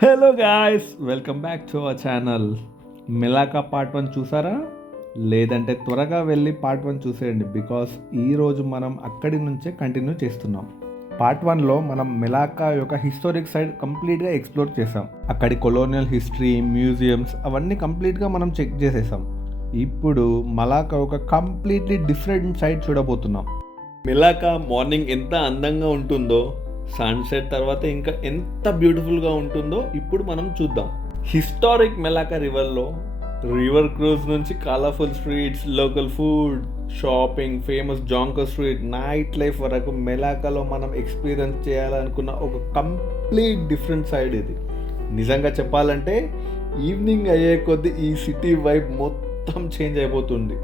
Hello guys, welcome back to our channel. Malacca part 1 చూసారా? లేదంటే త్వరగా వెళ్ళి పార్ట్ 1 చూసేయండి. బికాస్ ఈరోజు మనం అక్కడి నుంచే కంటిన్యూ చేస్తున్నాం. పార్ట్ 1లో మనం మిలాకా యొక్క హిస్టారిక్ సైడ్ కంప్లీట్గా ఎక్స్ప్లోర్ చేసాం. అక్కడి కొలోనియల్ హిస్టరీ, మ్యూజియంస్ అవన్నీ కంప్లీట్గా మనం చెక్ చేసేసాం. ఇప్పుడు మలాకా ఒక కంప్లీట్లీ డిఫరెంట్ సైడ్ చూడబోతున్నాం. మిలాకా మార్నింగ్ ఎంత అందంగా ఉంటుందో, సన్సెట్ తర్వాత ఇంకా ఎంత బ్యూటిఫుల్గా ఉంటుందో ఇప్పుడు మనం చూద్దాం. హిస్టారిక్ మెలాకా రివర్లో రివర్ క్రూజ్ నుంచి colourful streets, local food, shopping, famous జాంకో street, night life వరకు మెలాకాలో మనం ఎక్స్పీరియన్స్ చేయాలనుకున్న ఒక కంప్లీట్ డిఫరెంట్ సైడ్ ఇది. నిజంగా చెప్పాలంటే ఈవినింగ్ అయ్యే కొద్దీ ఈ సిటీ వైబ్ మొత్తం చేంజ్ అయిపోతుంది.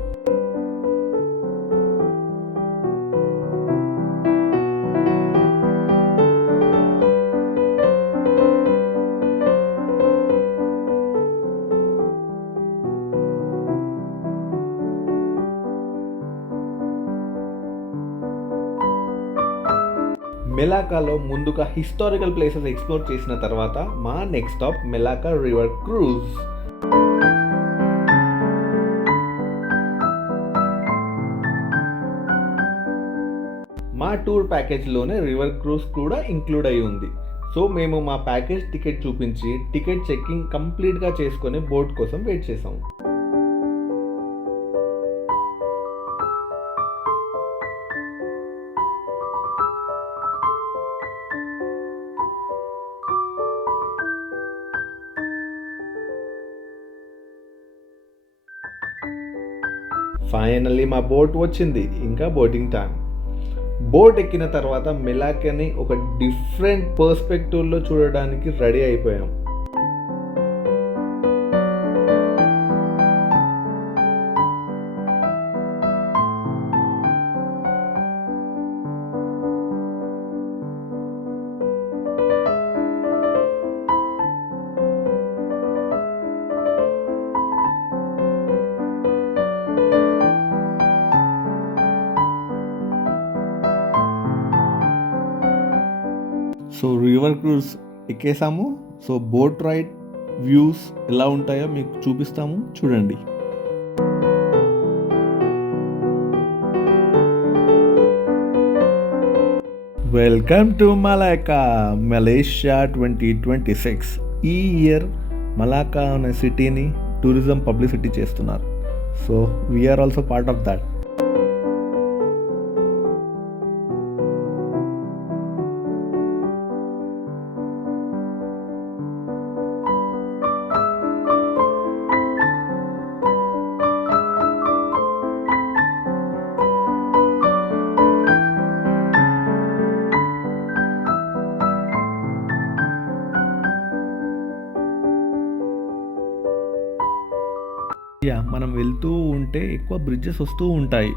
మెలాకాలో ముందుగా హిస్టారికల్ ప్లేసెస్ ఎక్స్ప్లోర్ చేసిన తర్వాత మా నెక్స్ట్ స్టాప్ మెలాకా రివర్ క్రూజ్. మా టూర్ ప్యాకేజ్లోనే రివర్ క్రూజ్ కూడా ఇంక్లూడ్ అయి ఉంది. సో మేము మా ప్యాకేజ్ టికెట్ చూపించి టికెట్ చెక్కింగ్ కంప్లీట్గా చేసుకొని బోట్ కోసం వెయిట్ చేసాము. ఫైనల్లీ మా బోట్ వచ్చింది, ఇంకా బోటింగ్ టైం. బోట్ ఎక్కిన తర్వాత మెలాకాని ఒక డిఫరెంట్ పర్స్పెక్టివ్లో చూడడానికి రెడీ అయిపోయాం. సో రివర్ క్రూజ్ ఎక్కేసాము. సో బోట్ రైడ్ వ్యూస్ ఎలా ఉంటాయో మీకు చూపిస్తాము, చూడండి. Welcome to Malacca, Malaysia 2026. ఈ ఇయర్ మలాకా అనే సిటీని టూరిజం పబ్లిసిటీ చేస్తున్నారు. So we are also part of that. మనం వెళ్తూ ఉంటే ఎక్కువ బ్రిడ్జెస్ వస్తూ ఉంటాయి.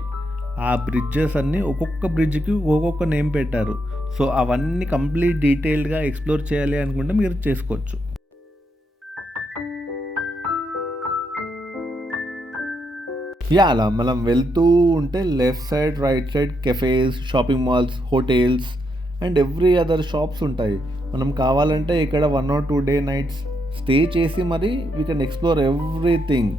ఆ బ్రిడ్జెస్ అన్నీ ఒక్కొక్క బ్రిడ్జ్కి ఒక్కొక్క నేమ్ పెట్టారు. సో అవన్నీ కంప్లీట్ డీటెయిల్డ్గా ఎక్స్ప్లోర్ చేయాలి అనుకుంటే మీరు చేసుకోవచ్చు. అలా మనం వెళ్తూ ఉంటే left side, right side cafes, shopping malls, hotels and every other shops ఉంటాయి. మనం కావాలంటే ఇక్కడ 1 or 2 day నైట్స్ స్టే చేసి మరి వీ కెన్ ఎక్స్ప్లోర్ ఎవ్రీథింగ్.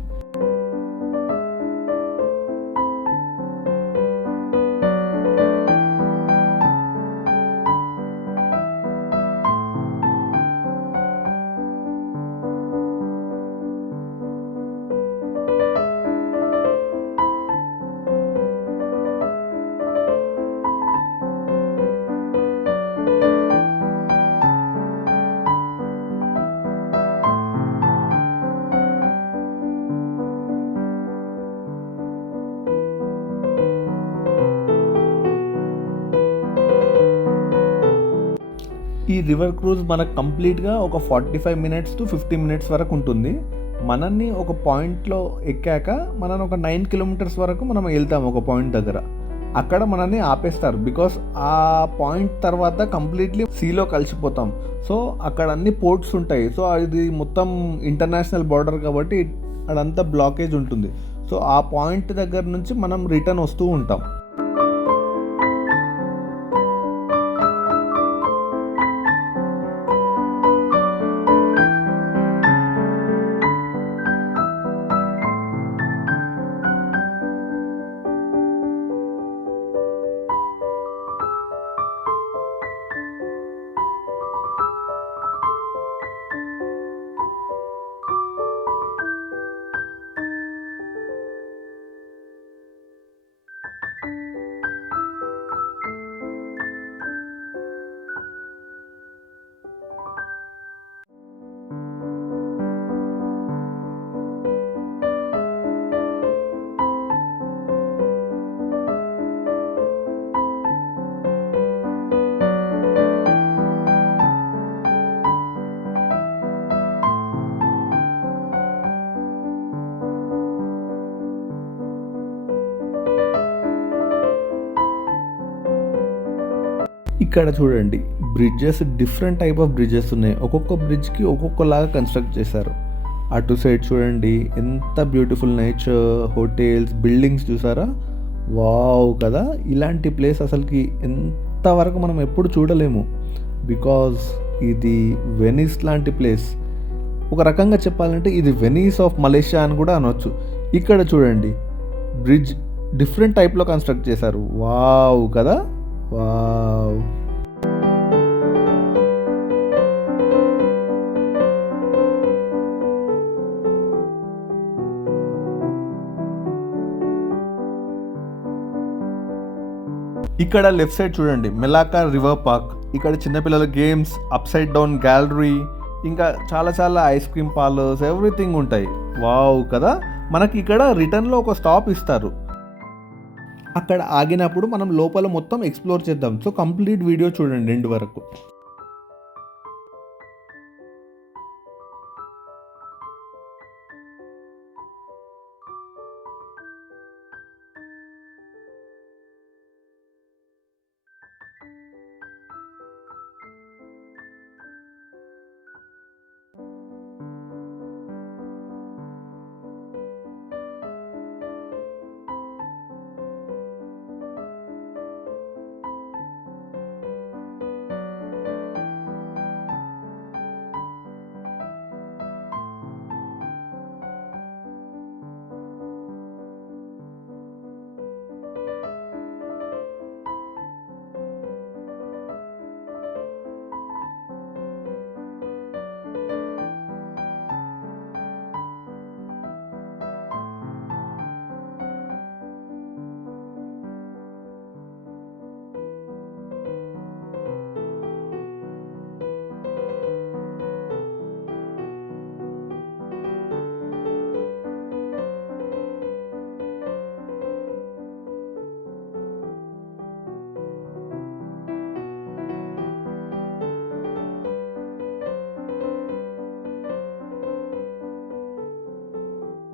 ఈ రివర్ క్రూజ్ మనకు కంప్లీట్గా ఒక 45 minutes to 50 minutes వరకు ఉంటుంది. మనల్ని ఒక పాయింట్లో ఎక్కాక మనల్ని ఒక 9 kilometers వరకు మనం వెళ్తాం ఒక పాయింట్ దగ్గర. అక్కడ మనల్ని ఆపేస్తారు బికాస్ ఆ పాయింట్ తర్వాత కంప్లీట్లీ సీలో కలిసిపోతాం. సో అక్కడ అన్ని పోర్ట్స్ ఉంటాయి. సో అది మొత్తం ఇంటర్నేషనల్ బార్డర్ కాబట్టి అదంతా బ్లాకేజ్ ఉంటుంది. సో ఆ పాయింట్ దగ్గర నుంచి మనం రిటర్న్ వస్తూ ఉంటాం. ఇక్కడ చూడండి, bridges different type of bridges ఉన్నాయి. ఒక్కొక్క బ్రిడ్జ్కి ఒక్కొక్కలాగా కన్స్ట్రక్ట్ చేశారు. అటు సైడ్ చూడండి ఎంత బ్యూటిఫుల్ నేచర్, హోటల్స్, బిల్డింగ్స్ చూసారా? వావ్ కదా! ఇలాంటి ప్లేస్ అసలుకి ఎంతవరకు మనం ఎప్పుడు చూడలేము. బికాజ్ ఇది వెనిస్ లాంటి ప్లేస్. ఒక రకంగా చెప్పాలంటే ఇది వెనీస్ ఆఫ్ మలేషియా అని కూడా అనొచ్చు. ఇక్కడ చూడండి, బ్రిడ్జ్ డిఫరెంట్ టైప్లో కన్స్ట్రక్ట్ చేశారు. వావ్ కదా! వావ్. ఇక్కడ లెఫ్ట్ సైడ్ చూడండి, మెలాకా రివర్ పార్క్. ఇక్కడ చిన్నపిల్లల games, up side down gallery, ఇంకా చాలా చాలా ఐస్ క్రీమ్ పార్లర్స్, ఎవ్రీథింగ్ ఉంటాయి. వావ్ కదా! మనకి ఇక్కడ రిటర్న్లో ఒక స్టాప్ ఇస్తారు. అక్కడ ఆగినప్పుడు మనం లోపల మొత్తం ఎక్స్ప్లోర్ చేద్దాం. సో కంప్లీట్ వీడియో చూడండి ఎండ్ వరకు.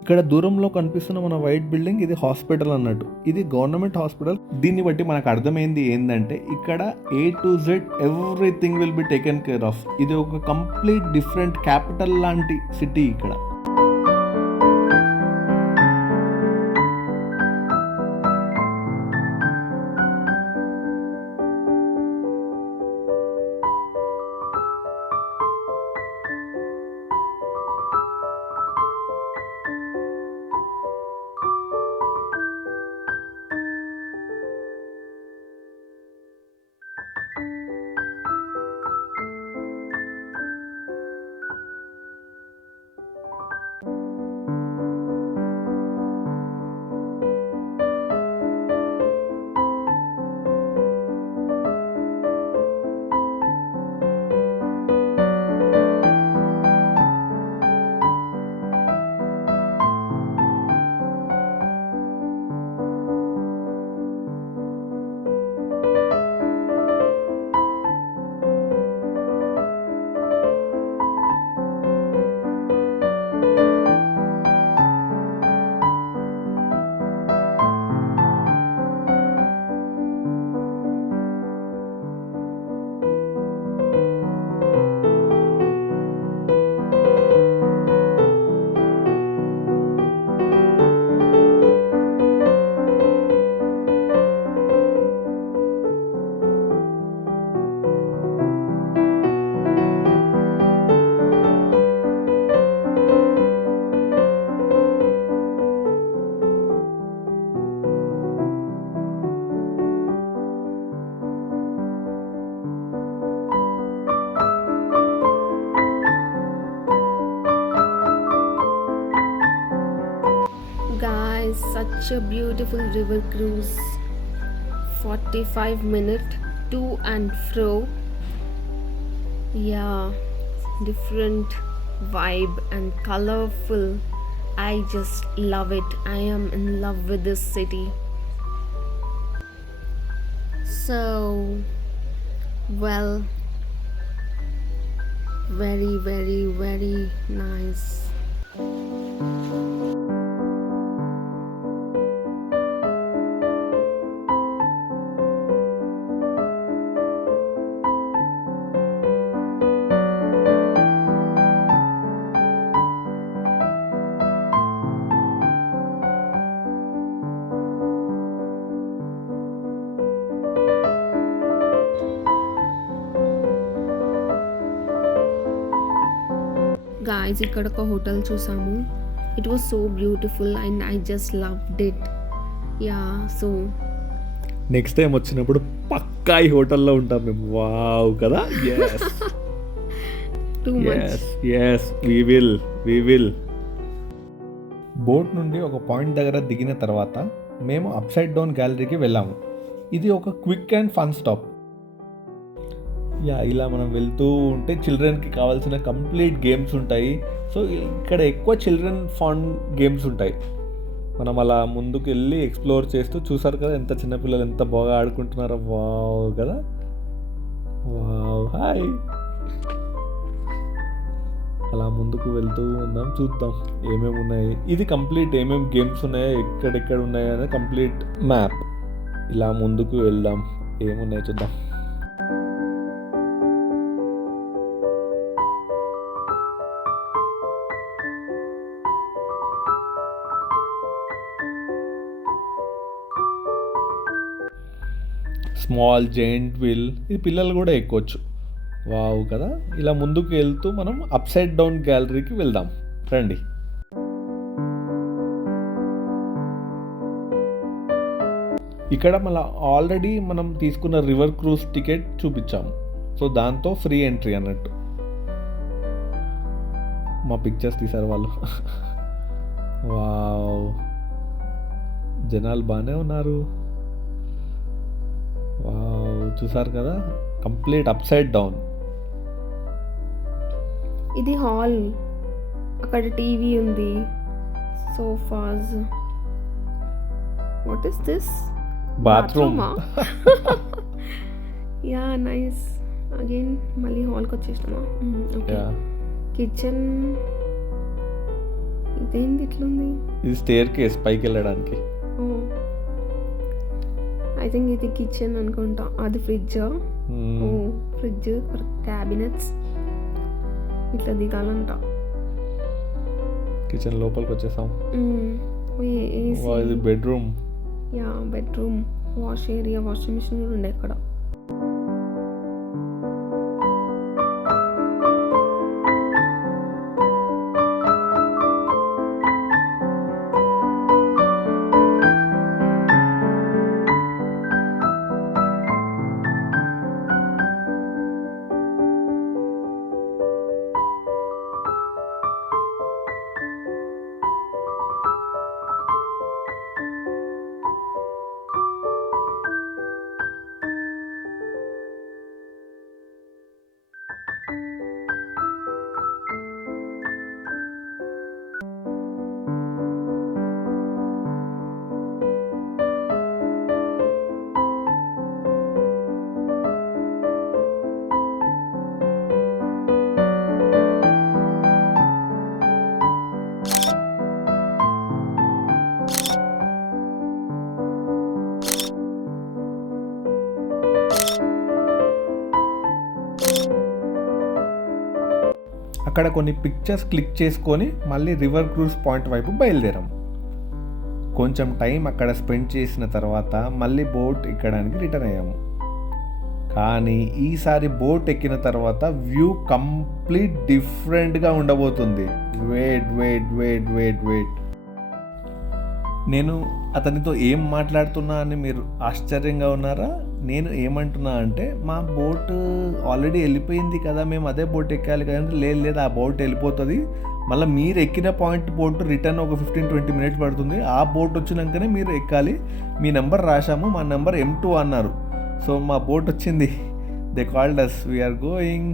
ఇక్కడ దూరంలో కనిపిస్తున్న మన వైట్ బిల్డింగ్ ఇది హాస్పిటల్ అన్నట్టు. ఇది గవర్నమెంట్ హాస్పిటల్. దీన్ని బట్టి మనకు అర్థమైంది ఏంటంటే ఇక్కడ A to Z everything will be taken care of. ఇది ఒక కంప్లీట్ డిఫరెంట్ క్యాపిటల్ లాంటి సిటీ ఇక్కడ. Guys, such a beautiful river cruise. 45 minutes to and fro. Yeah, different vibe and colorful. I just love it. I am in love with this city. So, well, very, very, very nice. Guys ఇక్కడ ఒక hotel చూసాము. It was so beautiful and I just loved it. Yeah, so next time వచ్చినప్పుడు పక్కా ఈ హోటల్లో ఉంటాం మేము. Wow కదా. Yes too much. Yes yes we will. Boat నుండి ఒక పాయింట్ దగ్గర దిగిన తర్వాత మేము అప్సైడ్ డౌన్ గ్యాలరీకి వెళ్ళాము. ఇది ఒక quick and fun stop. Yeah, ఇలా మనం వెళ్తూ ఉంటే చిల్డ్రన్కి కావాల్సిన కంప్లీట్ గేమ్స్ ఉంటాయి. సో ఇక్కడ ఎక్కువ చిల్డ్రన్ ఫన్ గేమ్స్ ఉంటాయి. మనం అలా ముందుకు వెళ్ళి ఎక్స్ప్లోర్ చేస్తూ చూసారు కదా ఎంత చిన్నపిల్లలు ఎంత బాగా ఆడుకుంటున్నారో. వావ్ కదా. Wow, hi. అలా ముందుకు వెళ్తూ ఉందాం, చూద్దాం ఏమేమి ఉన్నాయి. ఇది కంప్లీట్ ఏమేమి గేమ్స్ ఉన్నాయో ఎక్కడెక్కడ ఉన్నాయో అనేది కంప్లీట్ మ్యాప్. ఇలా ముందుకు వెళ్దాం, ఏమున్నాయో చూద్దాం. స్మాల్ జైంట్ వీల్, ఇది పిల్లలు కూడా ఎక్కొచ్చు. వావ్ కదా. ఇలా ముందుకు వెళ్తూ మనం అప్సైడ్ డౌన్ గ్యాలరీకి వెళ్దాం, రండి. ఇక్కడ మళ్ళీ ఆల్రెడీ మనం తీసుకున్న రివర్ క్రూజ్ టికెట్ చూపించాము. సో దాంతో ఫ్రీ ఎంట్రీ అన్నట్టు. మా పిక్చర్స్ తీశారు వాళ్ళు. వావ్, జనాలు బాగానే ఉన్నారు. వావ్, చూసారు కదా కంప్లీట్ అప్సైడ్ డౌన్. ఇది హాల్, అక్కడ టీవీ ఉంది, sofas. What is this? Bathroom. Yeah, nice. Again మళ్ళీ హాల్కి వచ్చేసినామా? ఓకే. కిచెన్. ఇదేంది ఇట్లుంది? ఇది స్టేర్ కేస్ పైకి వెళ్ళడానికి. ఐ థింక్ ఇది కిచెన్ అనుకుంటా. అది ఫ్రిడ్జ్. ఫ్రిడ్జ్, క్యాబినెట్స్ ఇట్లా దిగాలంట. కిచెన్ లోపలికి వచ్చేసాం. ఇది bedroom. Yeah, bedroom, wash area, washing machine కూడా ఉండే ఇక్కడ. అక్కడ కొన్ని పిక్చర్స్ క్లిక్ చేసుకొని మళ్ళీ రివర్ క్రూజ్ పాయింట్ వైపు బయలుదేరాం. కొంచెం టైం అక్కడ స్పెండ్ చేసిన తర్వాత మళ్ళీ బోట్ ఎక్కడానికి రిటర్న్ అయ్యాము. కానీ ఈసారి బోట్ ఎక్కిన తర్వాత వ్యూ కంప్లీట్ డిఫరెంట్గా ఉండబోతుంది. Wait wait wait wait wait నేను అతనితో ఏం మాట్లాడుతున్నా అని మీరు ఆశ్చర్యంగా ఉన్నారా? నేను ఏమంటున్నా అంటే, మా బోట్ ఆల్రెడీ వెళ్ళిపోయింది కదా, మేము అదే బోట్ ఎక్కాలి కదంటే, లేదు ఆ బోట్ వెళ్ళిపోతుంది, మళ్ళీ మీరు ఎక్కిన పాయింట్ బోట్ రిటర్న్ ఒక 15-20 మినిట్స్ పడుతుంది, ఆ బోట్ వచ్చినాకనే మీరు ఎక్కాలి, మీ నెంబర్ రాశాము, మా నెంబర్ M2 అన్నారు. సో మా బోట్ వచ్చింది, they called us, we're going.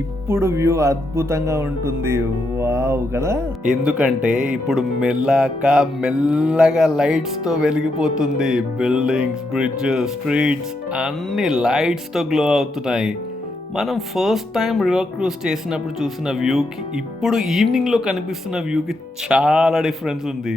ఇప్పుడు వ్యూ అద్భుతంగా ఉంటుంది. వావ్ కదా. ఎందుకంటే ఇప్పుడు మెల్లగా లైట్స్తో వెలిగిపోతుంది. బిల్డింగ్స్, బ్రిడ్జెస్, స్ట్రీట్స్ అన్ని లైట్స్తో గ్లో అవుతున్నాయి. మనం ఫస్ట్ టైం రివర్ క్రూజ్ చేసినప్పుడు చూసిన వ్యూకి ఇప్పుడు ఈవినింగ్లో కనిపిస్తున్న వ్యూకి చాలా డిఫరెన్స్ ఉంది.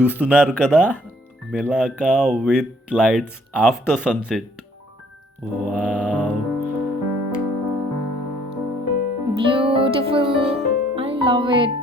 చూస్తున్నారు కదా, Melaka with lights after sunset. Wow. Beautiful. I love it.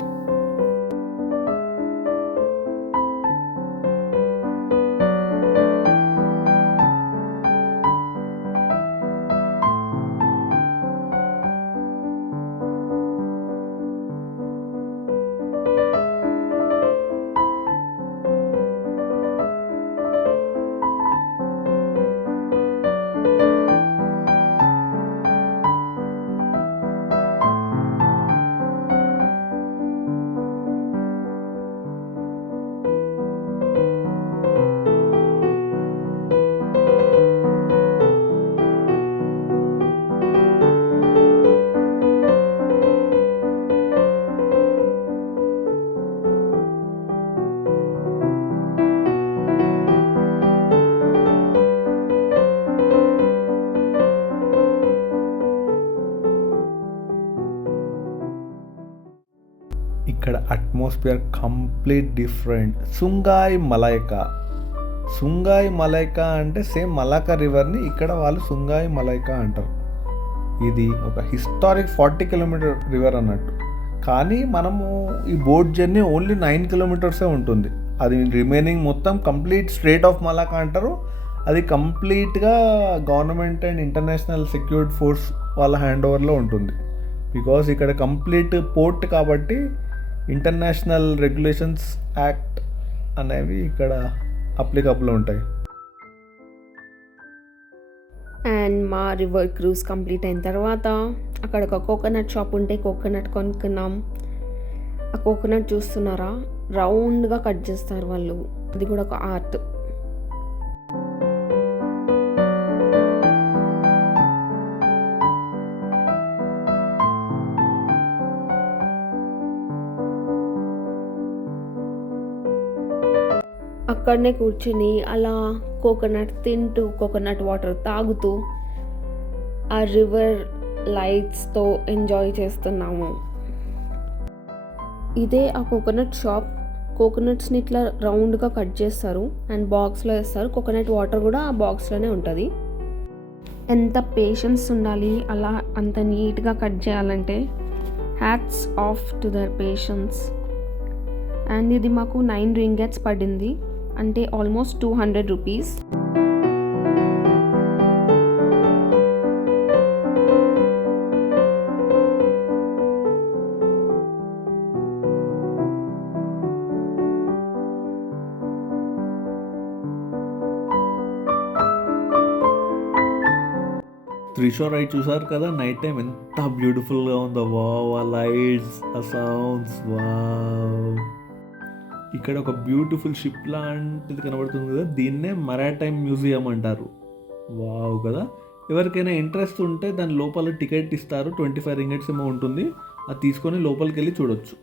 ఇక్కడ atmosphere complete different. Sungai Melaka. Sungai Melaka అంటే సేమ్ మలాకా రివర్ని ఇక్కడ వాళ్ళు సుంగాయ్ మలైకా అంటారు. ఇది ఒక హిస్టారిక్ 40 కిలోమీటర్ రివర్ అన్నట్టు. కానీ మనము ఈ బోట్ జర్నీ ఓన్లీ 9 కిలోమీటర్సే ఉంటుంది. అది రిమైనింగ్ మొత్తం కంప్లీట్ స్ట్రేట్ ఆఫ్ మలాకా అంటారు. అది కంప్లీట్గా government and international security force వాళ్ళ హ్యాండ్ ఓవర్లో ఉంటుంది. బికాస్ ఇక్కడ కంప్లీట్ పోర్ట్ కాబట్టి ఇంటర్నేషనల్ రెగ్యులేషన్స్ యాక్ట్ అనేవి ఇక్కడ అప్లికబుల్ ఉంటాయి. అండ్ మా రివర్ క్రూజ్ కంప్లీట్ అయిన తర్వాత అక్కడ ఒక కోకోనట్ షాప్ ఉంటే కోకోనట్ కొనుక్కున్నాం. ఆ కోకోనట్ చూస్తున్నారా, రౌండ్గా కట్ చేస్తారు వాళ్ళు. అది కూడా ఒక ఆర్ట్. అక్కడనే కూర్చుని అలా కోకోనట్ తింటూ కోకోనట్ వాటర్ తాగుతూ ఆ రివర్ లైట్స్తో ఎంజాయ్ చేస్తున్నాము. ఇదే ఆ కోకోనట్ షాప్. కోకోనట్స్ని ఇట్లా రౌండ్గా కట్ చేస్తారు అండ్ బాక్స్లో వేస్తారు. కోకోనట్ వాటర్ కూడా ఆ బాక్స్లోనే ఉంటుంది. ఎంత పేషెన్స్ ఉండాలి అలా అంత నీట్గా కట్ చేయాలంటే. Hats off to their patience. And ఇది మాకు 9 రింగెట్స్ పడింది, అంటే ఆల్మోస్ట్ 200 రూపీస్. త్రిషోర్ రైడ్ చూసారు కదా, నైట్ టైం ఎంత బ్యూటిఫుల్గా ఉందో. వావ్, ఆ లైట్స్, ఆ సౌండ్స్, వావ్. ఇక్కడ ఒక బ్యూటిఫుల్ షిప్ లాంటిది కనబడుతుంది కదా, దీన్నే మరాటైమ్ మ్యూజియం అంటారు. వావ్ కదా. ఎవరికైనా ఇంట్రెస్ట్ ఉంటే దాని లోపల టికెట్ ఇస్తారు, 25 రింగెట్స్ ఏమో ఉంటుంది. అది తీసుకొని లోపలికి వెళ్ళి చూడొచ్చు.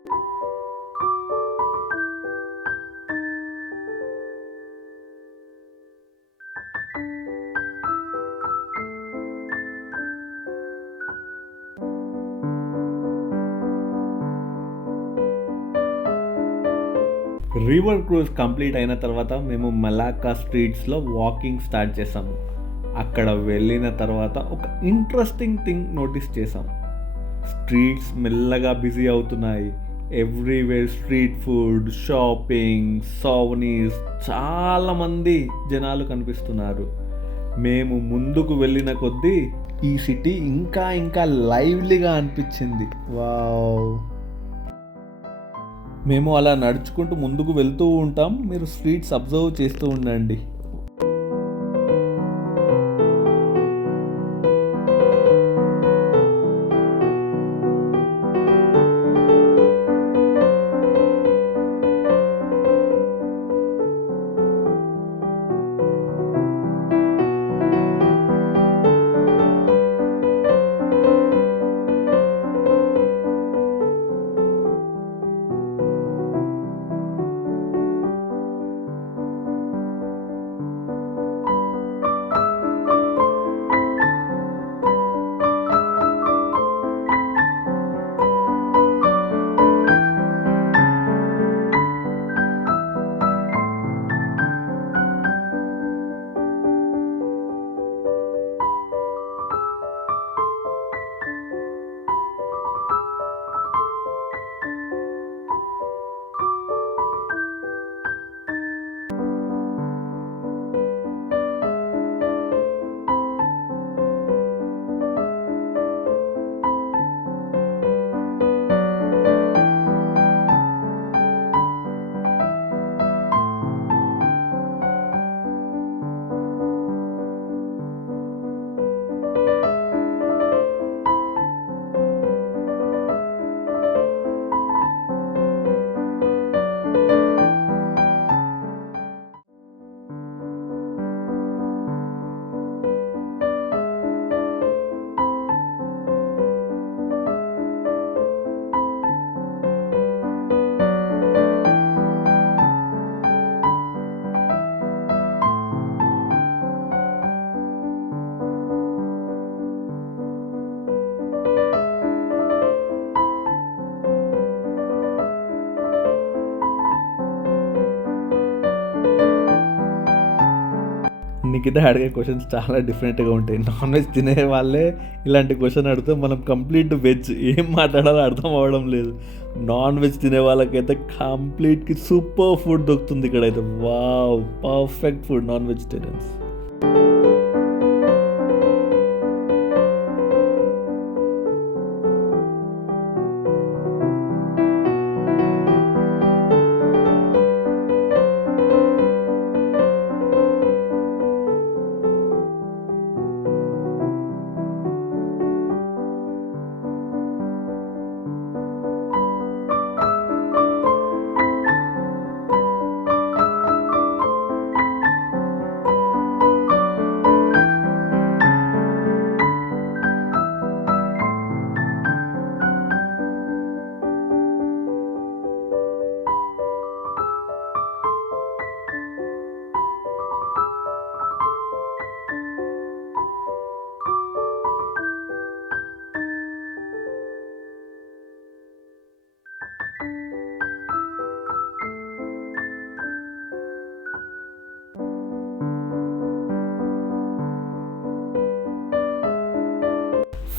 రివర్ క్రూజ్ కంప్లీట్ అయిన తర్వాత మేము మలాకా స్ట్రీట్స్లో వాకింగ్ స్టార్ట్ చేసాము. అక్కడ వెళ్ళిన తర్వాత ఒక ఇంట్రెస్టింగ్ థింగ్ నోటీస్ చేసాం. స్ట్రీట్స్ మెల్లగా బిజీ అవుతున్నాయి. ఎవ్రీవేర్ స్ట్రీట్ ఫుడ్, షాపింగ్, సోవనీర్స్, చాలామంది జనాలు కనిపిస్తున్నారు. మేము ముందుకు వెళ్ళిన కొద్దీ ఈ సిటీ ఇంకా ఇంకా లైవ్లీగా అనిపించింది. వావ్. మేము అలా నడుచుకుంటూ ముందుకు వెళ్తూ ఉంటాం, మీరు స్ట్రీట్స్ అబ్జర్వ్ చేస్తూ ఉండండి. మిగతా అడిగే క్వశ్చన్స్ చాలా డిఫరెంట్గా ఉంటాయి. నాన్ వెజ్ తినే వాళ్ళే ఇలాంటి క్వశ్చన్ అడిగితే మనం కంప్లీట్ వెజ్ ఏం మాట్లాడాలో అర్థం అవ్వడం లేదు. నాన్ వెజ్ తినే వాళ్ళకైతే కంప్లీట్కి సూపర్ ఫుడ్ దొరుకుతుంది ఇక్కడైతే. Wow, perfect food non vegetarians.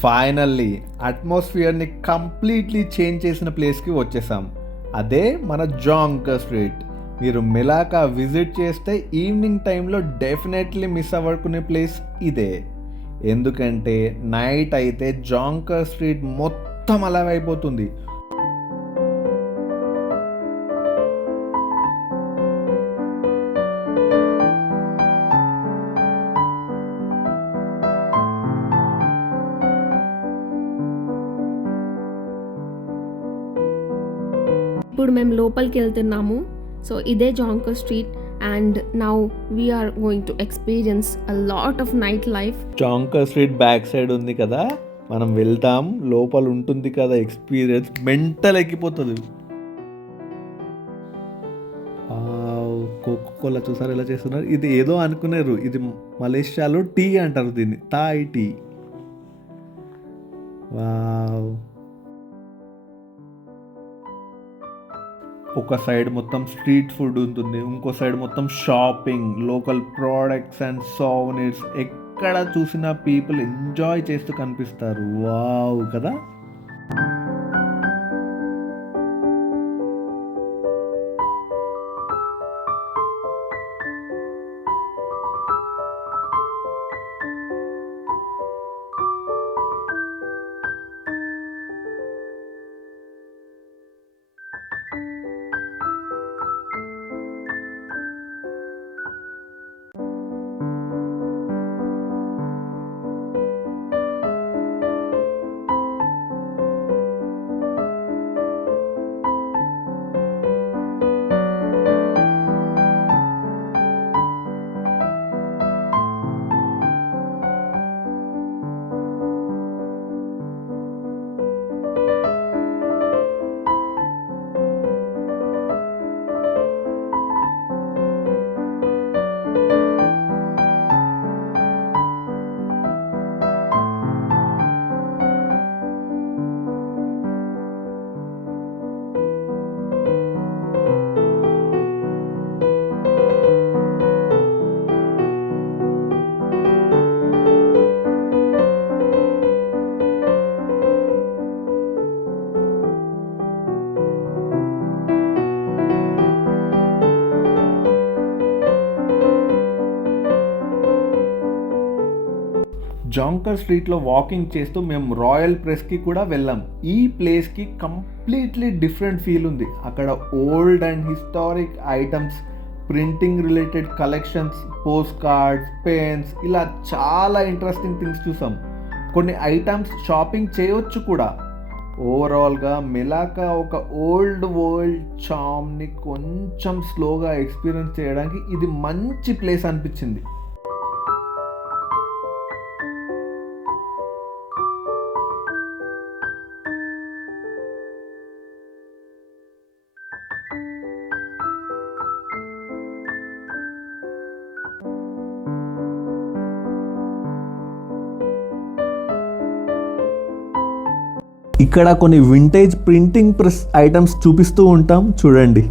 Finally అట్మాస్ఫియర్ని కంప్లీట్లీ చేంజ్ చేసిన ప్లేస్కి వచ్చేసాం. అదే మన జాంకర్ స్ట్రీట్. మీరు మెలాకా విజిట్ చేస్తే ఈవినింగ్ టైంలో డెఫినెట్లీ మిస్ అవ్వకునే ప్లేస్ ఇదే. ఎందుకంటే నైట్ అయితే జాంకర్ స్ట్రీట్ మొత్తం అలాగే అయిపోతుంది. ఇప్పుడు మేము లోపలికి వెళ్తున్నాము. సో ఇదే Jonker street and now we are going to experience a lot of night life. Jonker street back side ఉంది కదా, మనం వెళ్తాం. లోపల ఉంటుంది కదా ఎక్స్పీరియన్స్, మెంటల్ ఎక్కిపోతుంది. కోకోకోలా చూసారు ఎలా చేస్తున్నారు. ఇది ఏదో అనుకున్నారు, ఇది మలేషియాలో టీ అంటారు దీన్ని, థాయ్ టీ. వావ్. ఒక సైడ్ మొత్తం స్ట్రీట్ ఫుడ్ ఉంటుంది, ఇంకో సైడ్ మొత్తం షాపింగ్, లోకల్ ప్రోడక్ట్స్ అండ్ సోవెనీర్స్. ఎక్కడ చూసినా పీపుల్ ఎంజాయ్ చేస్తూ కనిపిస్తారు. వావ్ కదా. జాంకర్ స్ట్రీట్లో వాకింగ్ చేస్తూ మేము రాయల్ ప్రెస్కి కూడా వెళ్ళాం. ఈ ప్లేస్కి కంప్లీట్లీ డిఫరెంట్ ఫీల్ ఉంది. అక్కడ old and historic items, printing related collections, post cards, pens, ఇలా చాలా ఇంట్రెస్టింగ్ థింగ్స్ చూసాం. కొన్ని ఐటమ్స్ షాపింగ్ చేయొచ్చు కూడా. ఓవరాల్గా మెలాకా ఒక ఓల్డ్ వరల్డ్ చామ్ని కొంచెం స్లోగా ఎక్స్పీరియన్స్ చేయడానికి ఇది మంచి ప్లేస్ అనిపించింది. ఇక్కడ కొన్ని వింటేజ్ ప్రింటింగ్ ప్రెస్ ఐటమ్స్ చూపిస్తూ ఉంటాం, చూడండి.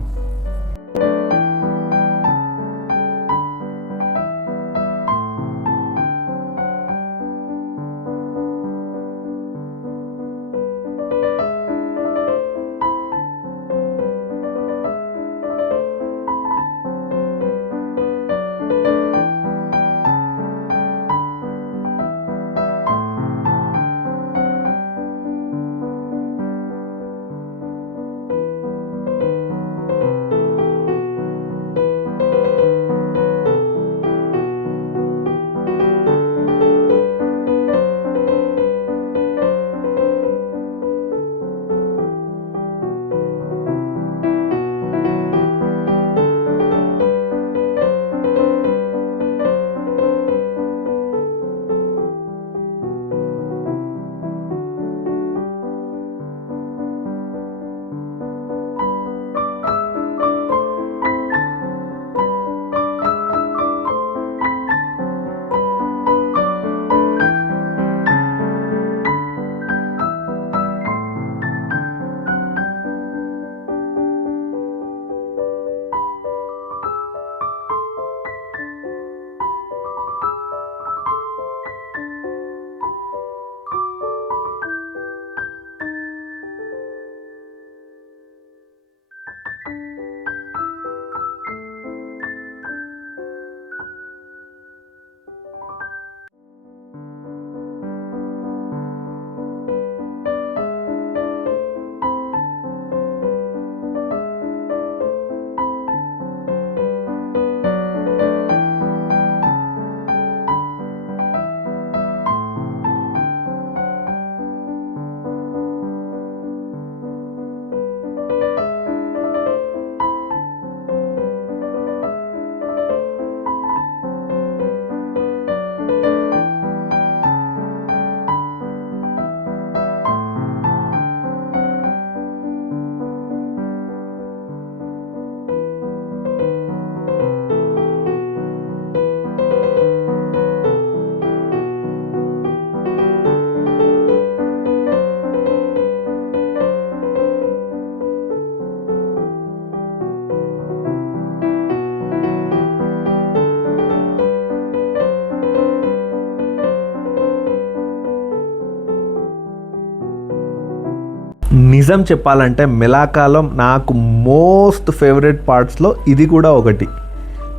నిజం చెప్పాలంటే మెలాకాలో నాకు మోస్ట్ ఫేవరెట్ పార్ట్స్లో ఇది కూడా ఒకటి.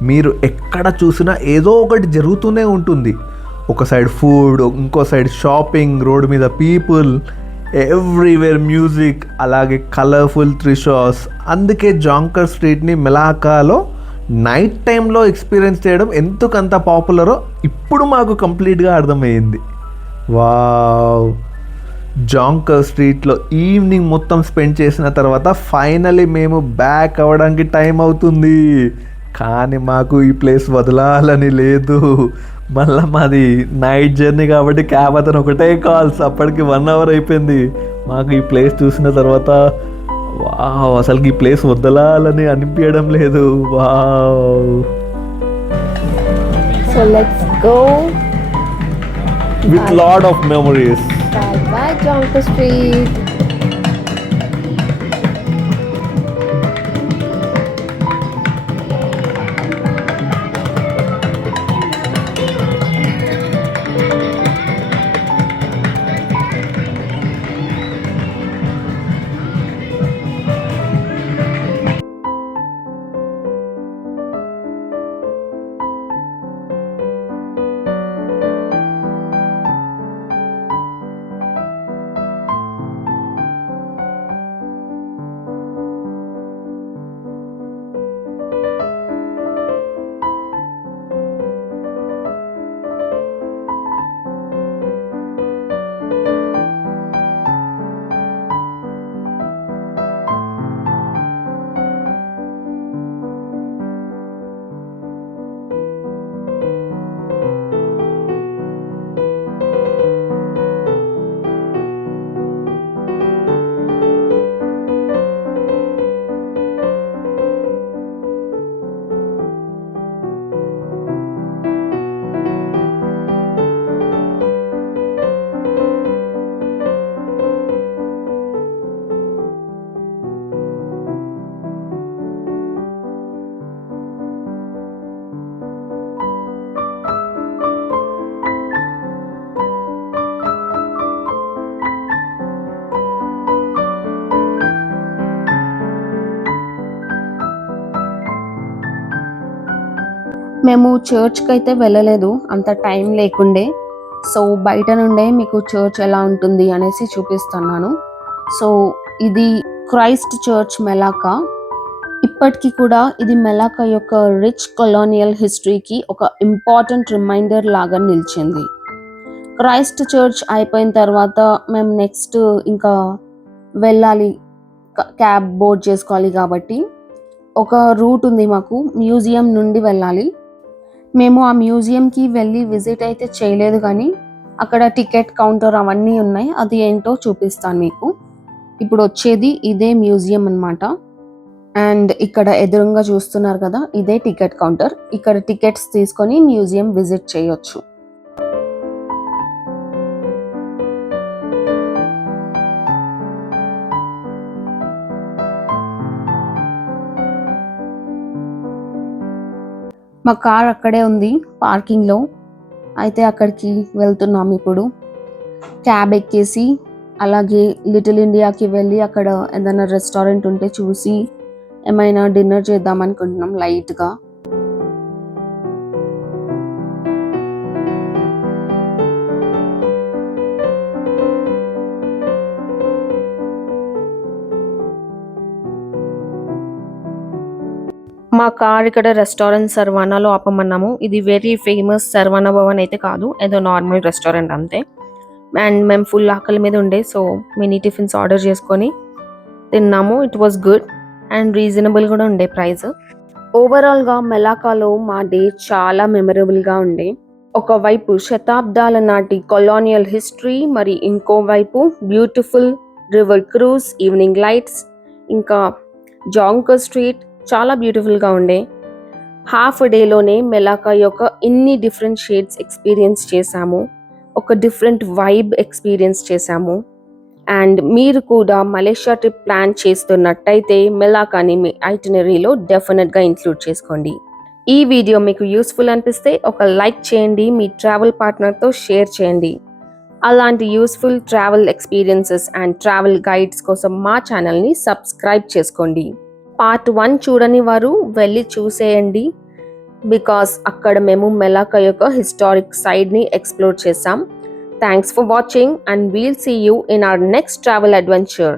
మీరు ఎక్కడ చూసినా ఏదో ఒకటి జరుగుతూనే ఉంటుంది. ఒక సైడ్ ఫుడ్, ఇంకో సైడ్ షాపింగ్, రోడ్ మీద పీపుల్, ఎవ్రీవేర్ మ్యూజిక్, అలాగే కలర్ఫుల్ త్రిషాస్. అందుకే జాంకర్ స్ట్రీట్ని మెలాకాలో నైట్ టైంలో ఎక్స్పీరియన్స్ చేయడం ఎందుకంత పాపులరో ఇప్పుడు మాకు కంప్లీట్గా అర్థమయ్యింది. వావ్, జాంకర్ స్ట్రీట్లో ఈవినింగ్ మొత్తం స్పెండ్ చేసిన తర్వాత ఫైనలీ మేము బ్యాక్ అవ్వడానికి టైం అవుతుంది. కానీ మాకు ఈ ప్లేస్ వదలాలని లేదు. మళ్ళీ మాది నైట్ జర్నీ కాబట్టి క్యాబ్ అతను ఒకటే కాల్స్, అప్పటికి 1 hour అయిపోయింది. మాకు ఈ ప్లేస్ చూసిన తర్వాత వావ్, అసలుకి ఈ ప్లేస్ వదలాలని అనిపించడం లేదు. Wow, so let's go with lot of memories. Bye Jonker street. మేము చర్చ్కి అయితే వెళ్ళలేదు, అంత టైం లేకుండే. సో బయట నుండే మీకు చర్చ్ ఎలా ఉంటుంది అనేసి చూపిస్తున్నాను. సో ఇది క్రైస్ట్ చర్చ్ మెలాకా. ఇప్పటికీ కూడా ఇది మెలాకా యొక్క రిచ్ కొలోనియల్ హిస్టరీకి ఒక ఇంపార్టెంట్ రిమైండర్ లాగా నిలిచింది. క్రైస్ట్ చర్చ్ అయిపోయిన తర్వాత మేము నెక్స్ట్ ఇంకా వెళ్ళాలి, క్యాబ్ బోర్డ్ చేసుకోవాలి. కాబట్టి ఒక రూట్ ఉంది మాకు, మ్యూజియం నుండి వెళ్ళాలి. మేము ఆ మ్యూజియంకి వెళ్ళి విజిట్ అయితే చేయలేదు, కానీ అక్కడ టికెట్ కౌంటర్ అవన్నీ ఉన్నాయి. అది ఏంటో చూపిస్తాను మీకు. ఇప్పుడు వచ్చేది ఇదే మ్యూజియం అన్నమాట. అండ్ ఇక్కడ ఎదురుగా చూస్తున్నారు కదా, ఇదే టికెట్ కౌంటర్. ఇక్కడ టికెట్స్ తీసుకొని మ్యూజియం విజిట్ చేయొచ్చు. మా కార్ అక్కడే ఉంది పార్కింగ్లో, అయితే అక్కడికి వెళ్తున్నాం ఇప్పుడు. క్యాబ్ ఎక్కేసి అలాగే లిటిల్ ఇండియాకి వెళ్ళి అక్కడ ఏదైనా రెస్టారెంట్ ఉంటే చూసి ఏమైనా డిన్నర్ చేద్దాం అనుకుంటున్నాం లైట్గా. మా కార్ ఇక్కడ రెస్టారెంట్ సర్వానాలో ఆపమన్నాము. ఇది వెరీ ఫేమస్ సర్వానా భవన్ అయితే కాదు, ఏదో నార్మల్ రెస్టారెంట్ అంతే. అండ్ మేము ఫుల్ ఆకలి మీద ఉండే, సో మినీ టిఫిన్స్ ఆర్డర్ చేసుకొని తిన్నాము. It was good and reasonable కూడా ఉండే ప్రైస్. ఓవరాల్గా మెలాకాలో మా డే చాలా మెమరబుల్గా ఉండే. ఒకవైపు శతాబ్దాల నాటి కొలోనియల్ హిస్టరీ, మరి ఇంకోవైపు beautiful river cruise, evening lights, ఇంకా జాంకర్ స్ట్రీట్ చాలా బ్యూటిఫుల్గా ఉండే. హాఫ్ డేలోనే మెలాకా యొక్క ఇన్ని డిఫరెంట్ షేడ్స్ ఎక్స్పీరియన్స్ చేశాము, ఒక డిఫరెంట్ వైబ్ ఎక్స్పీరియన్స్ చేశాము. అండ్ మీరు కూడా మలేషియా ట్రిప్ ప్లాన్ చేస్తున్నట్టయితే మెలాకాని మీ ఐటినరీలో డెఫినెట్గా ఇంక్లూడ్ చేసుకోండి. ఈ వీడియో మీకు యూస్ఫుల్ అనిపిస్తే ఒక లైక్ చేయండి, మీ ట్రావెల్ పార్ట్నర్తో షేర్ చేయండి. అలాంటి useful travel experiences and travel guides కోసం మా ఛానల్ని సబ్స్క్రైబ్ చేసుకోండి. పార్ట్ 1 చూడని వారు వెళ్ళి చూసేయండి, బికాస్ అక్కడ మేము మెలాకా యొక్క హిస్టారిక్ సైడ్ని ఎక్స్ప్లోర్ చేసాం. Thanks for watching and we'll see you in our next travel adventure.